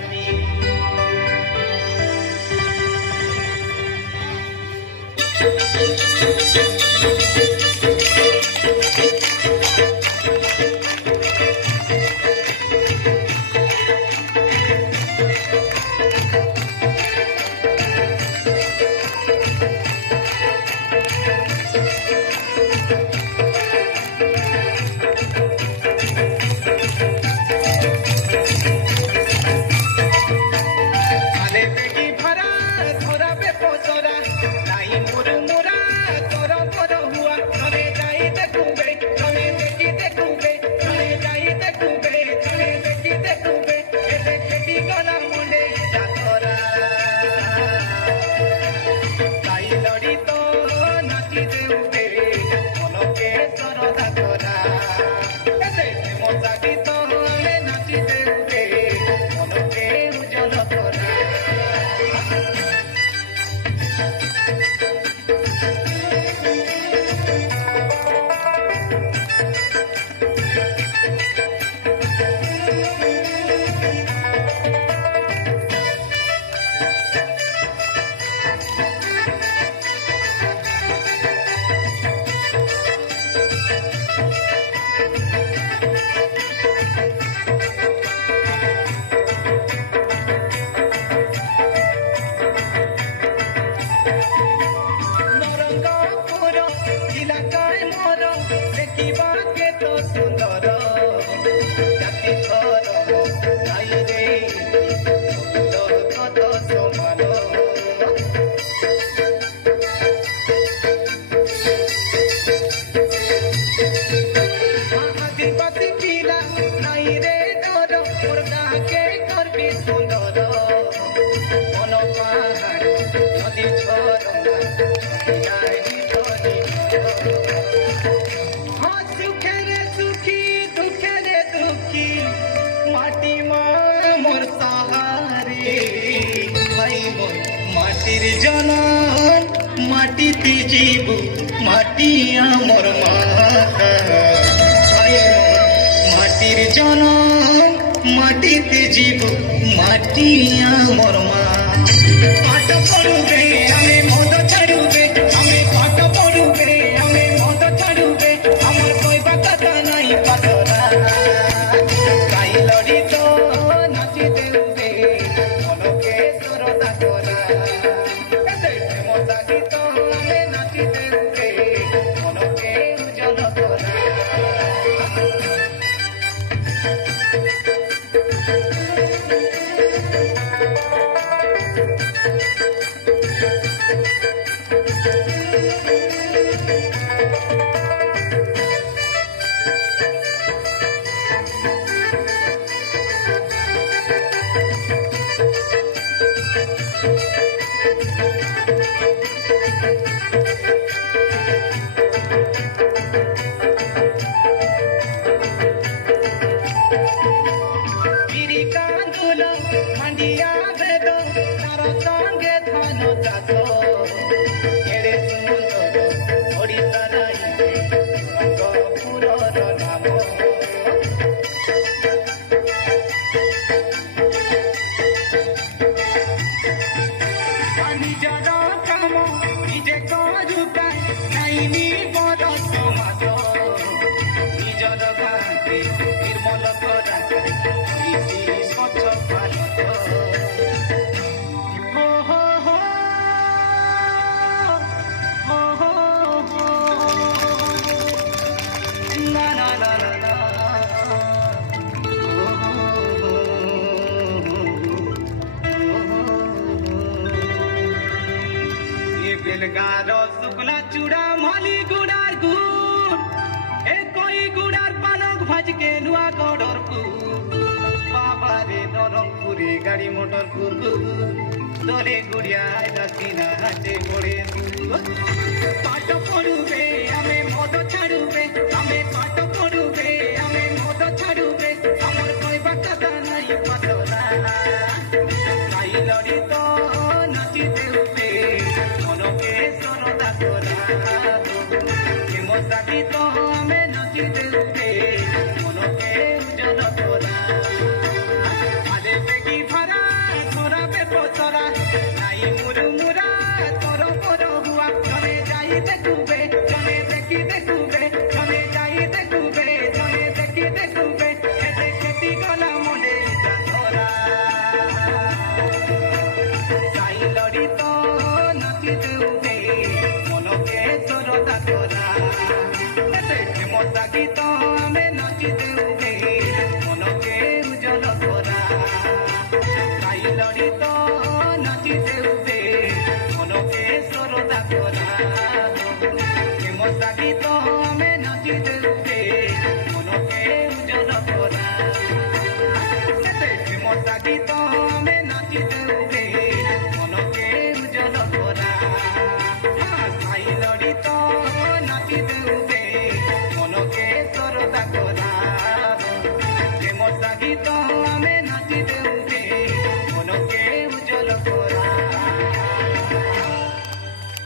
माटी মাটির জনন মাটিতে জীব মাটি আমার মাতা মাটির জনন মাটিতে জীব মাটি আমার মা পাঠ পড়ুবে আমি মদ ছাড়ুবে আমি পাঠ পড়ুবে আমি মদ ছাড়ুবে আমার কইবা কথা নাই পাতরা কাই লড়ি তো নাচি দেউবে মনকে সরদা করা बेलगारो शुक्ला चूड़ा माली गुड़ार गुड़ ए कोई गुड़ार पानक भाज के नुआ गडर बाबा रे नरमपुरी गाड़ी मोटर गुरगु तोरे गुड़िया दक्षिणा हाथे गोड़े पाठ पढ़ुबे आमे मद छाड़ुबे आमे पाठ पढ़ुबे आमे मद छाड़ुबे आमर कइबा कथा नाही पातला काई लड़ी तो नाची देउबे मनके सरदा करा हेमसादी तो आमे नाची देउबे मनके उजल करा आले बेगी भरा যাই মুরমুরা তর পর হুয়া জনে যাই দেখুবে জনে দেখি দেখুবে জনে যাই দেখুবে জনে দেখি দেখুবে এতে খেতি গলা মনে ধরা যাই লড়ি তো নাচি দেউবে মনকে সরদা করা এতে ক্ষমতা গীত আমি নাচি দেউবে মনকে উজ্জ্বল করা যাই লড়ি তো নাচি দেউবে মনকে সরদা করা ক্ষমতা গীত আমি নাচি দেউবে মনকে উজ্জ্বল করা এতে ক্ষমতা গীত আমি নাচি দেউবে মনকে উজ্জ্বল করা সাই লড়ি তো নাচি দেউ